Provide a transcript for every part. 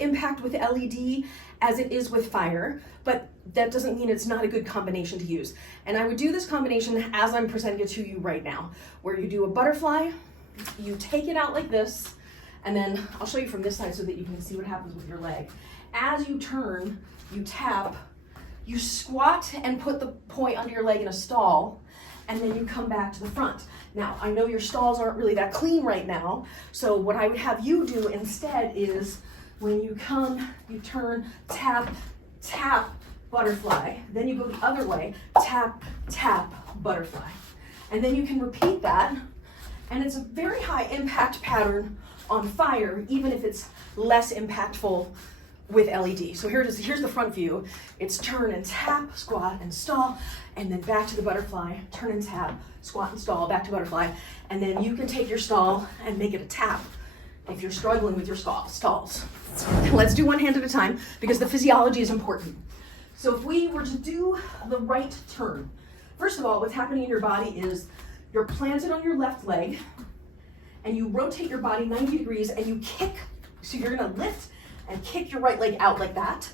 impact with LED as it is with fire, but that doesn't mean it's not a good combination to use. And I would do this combination as I'm presenting it to you right now, where you do a butterfly, you take it out like this, and then I'll show you from this side so that you can see what happens with your leg. As you turn, you tap, you squat and put the poi under your leg in a stall, and then you come back to the front. Now, I know your stalls aren't really that clean right now, so what I would have you do instead is when you come, you turn, tap, tap, butterfly. Then you go the other way, tap, tap, butterfly. And then you can repeat that, and it's a very high impact pattern on fire, even if it's less impactful with LED. So here it is, here's the front view. It's turn and tap, squat and stall, and then back to the butterfly, turn and tap, squat and stall, back to butterfly. And then you can take your stall and make it a tap if you're struggling with your stalls. Let's do one hand at a time because the physiology is important. So if we were to do the right turn, first of all, what's happening in your body is you're planted on your left leg and you rotate your body 90 degrees and you kick. So you're gonna lift and kick your right leg out like that,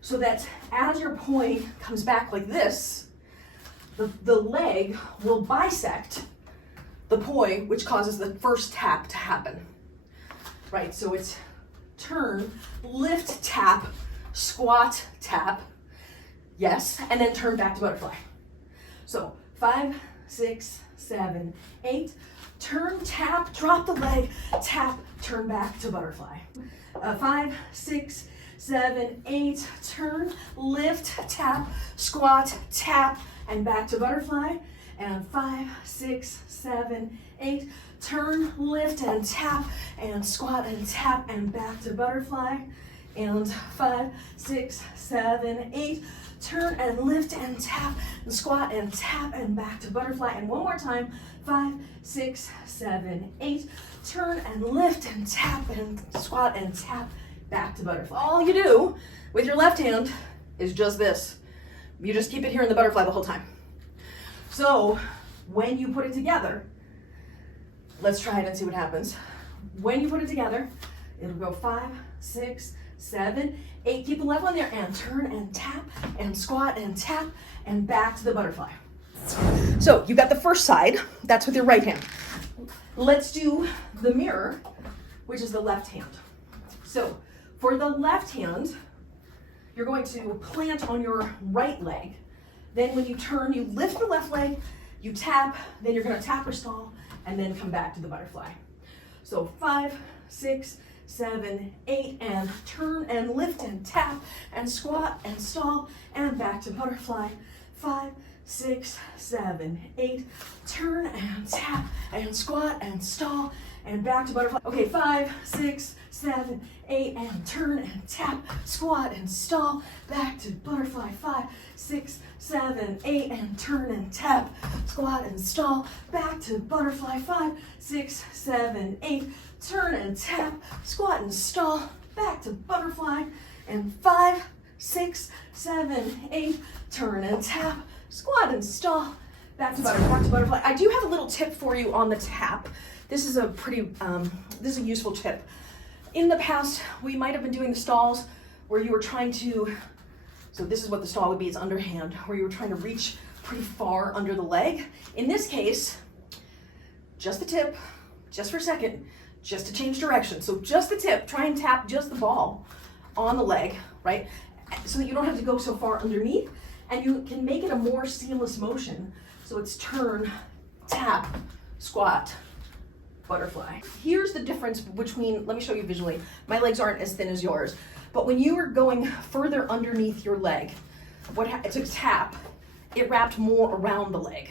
so that as your poi comes back like this, the leg will bisect the poi, which causes the first tap to happen. Right, so it's turn, lift, tap, squat, tap, yes, and then turn back to butterfly. So 5, 6, 7, 8, turn, tap, drop the leg, tap, turn back to butterfly. 5, 6, 7, 8, turn, lift, tap, squat, tap, and back to butterfly. And 5, 6, 7, 8, turn, lift, and tap, and squat, and tap, and back to butterfly. And 5, 6, 7, 8, turn, and lift, and tap, and squat, and tap, and back to butterfly. And one more time, 5, 6, 7, 8, turn, and lift, and tap, and squat, and tap, back to butterfly. All you do with your left hand is just this. You just keep it here in the butterfly the whole time. So when you put it together, let's try it and see what happens. When you put it together, it'll go 5, 6, 7, 8. Keep the left one there and turn and tap and squat and tap and back to the butterfly. So you got the first side, that's with your right hand. Let's do the mirror, which is the left hand. So for the left hand, you're going to plant on your right leg. Then when you turn, you lift the left leg, you tap, then you're gonna tap or stall, and then come back to the butterfly. So 5, 6, 7, 8, and turn and lift and tap and squat and stall and back to butterfly. 5, 6, 7, 8, turn and tap and squat and stall and back to butterfly. Okay, 5, 6, 7, 8, and turn and tap, squat and stall, back to butterfly. 5, 6, 7, 8, and turn and tap, squat and stall, back to butterfly. 5, 6, 7, 8, turn and tap, squat and stall, back to butterfly. And 5, 6, 7, 8, turn and tap, squat and stall, back to butterfly. I do have a little tip for you on the tap. This is a this is a useful tip. In the past, we might have been doing the stalls where you were trying to, so this is what the stall would be, it's underhand, where you were trying to reach pretty far under the leg. In this case, just the tip, just for a second, just to change direction. So just the tip, try and tap just the ball on the leg, right? So that you don't have to go so far underneath, and you can make it a more seamless motion. So it's turn, tap, squat, butterfly. Here's the difference between, let me show you visually. My legs aren't as thin as yours, but when you were going further underneath your leg, it's a tap, it wrapped more around the leg.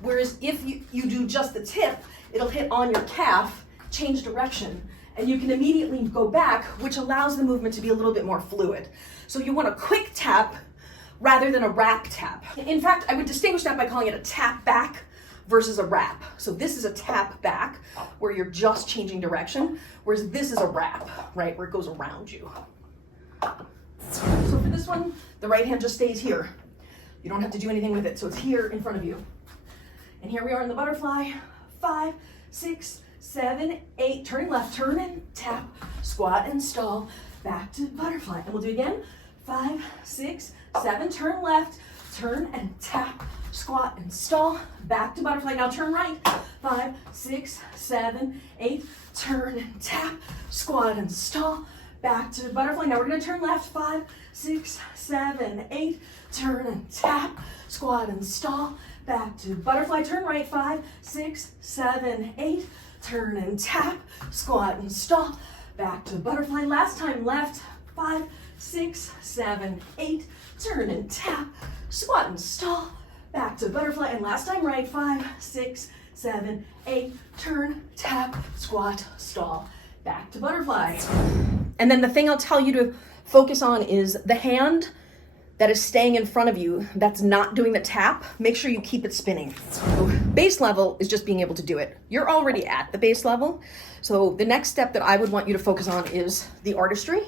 Whereas if you do just the tip, it'll hit on your calf, change direction, and you can immediately go back, which allows the movement to be a little bit more fluid. So you want a quick tap rather than a wrap tap. In fact, I would distinguish that by calling it a tap back versus a wrap. So this is a tap back where you're just changing direction, whereas this is a wrap, right, where it goes around you. So for this one, the right hand just stays here. You don't have to do anything with it, so it's here in front of you. And here we are in the butterfly. 5, 6, 7, 8, turning left, turn and tap, squat and stall, back to butterfly. And we'll do it again. 5, 6, 7, turn left, turn and tap, squat and stall, back to butterfly. Now turn right. 5, 6, 7, 8, turn and tap, squat and stall, back to butterfly. Now we're gonna turn left. 5, 6, 7, 8, turn and tap, squat and stall, back to butterfly. Turn right. 5, 6, 7, 8, turn and tap, squat and stall, back to butterfly. Last time left. 5, 6, 7, 8, turn and tap, squat and stall, back to butterfly. And last time right. 5, 6, 7, 8, turn, tap, squat, stall, back to butterfly. And then the thing I'll tell you to focus on is the hand that is staying in front of you that's not doing the tap. Make sure you keep it spinning. So base level is just being able to do it. You're already at the base level. So the next step that I would want you to focus on is the artistry.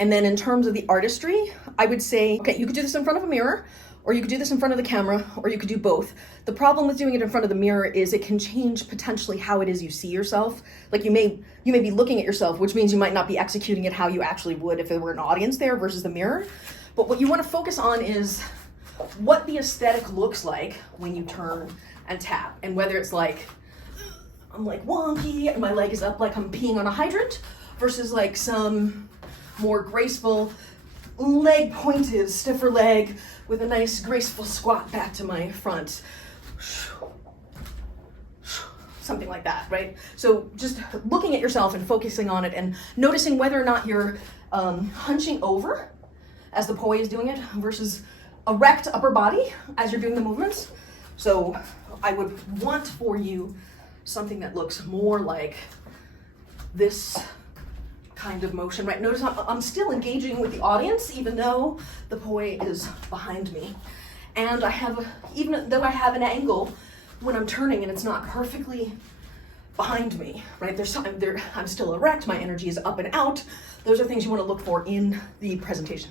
And then in terms of the artistry, I would say, okay, you could do this in front of a mirror, or you could do this in front of the camera, or you could do both. The problem with doing it in front of the mirror is it can change potentially how it is you see yourself. Like you may be looking at yourself, which means you might not be executing it how you actually would if there were an audience there versus the mirror. But what you want to focus on is what the aesthetic looks like when you turn and tap, and whether it's like, I'm like wonky and my leg is up like I'm peeing on a hydrant, versus like some more graceful leg pointed, stiffer leg with a nice graceful squat back to my front. Something like that, right? So just looking at yourself and focusing on it and noticing whether or not you're hunching over as the poi is doing it versus erect upper body as you're doing the movements. So I would want for you something that looks more like this kind of motion, right? Notice I'm still engaging with the audience even though the poi is behind me. And even though I have an angle when I'm turning and it's not perfectly behind me, right? I'm still erect, my energy is up and out. Those are things you want to look for in the presentation.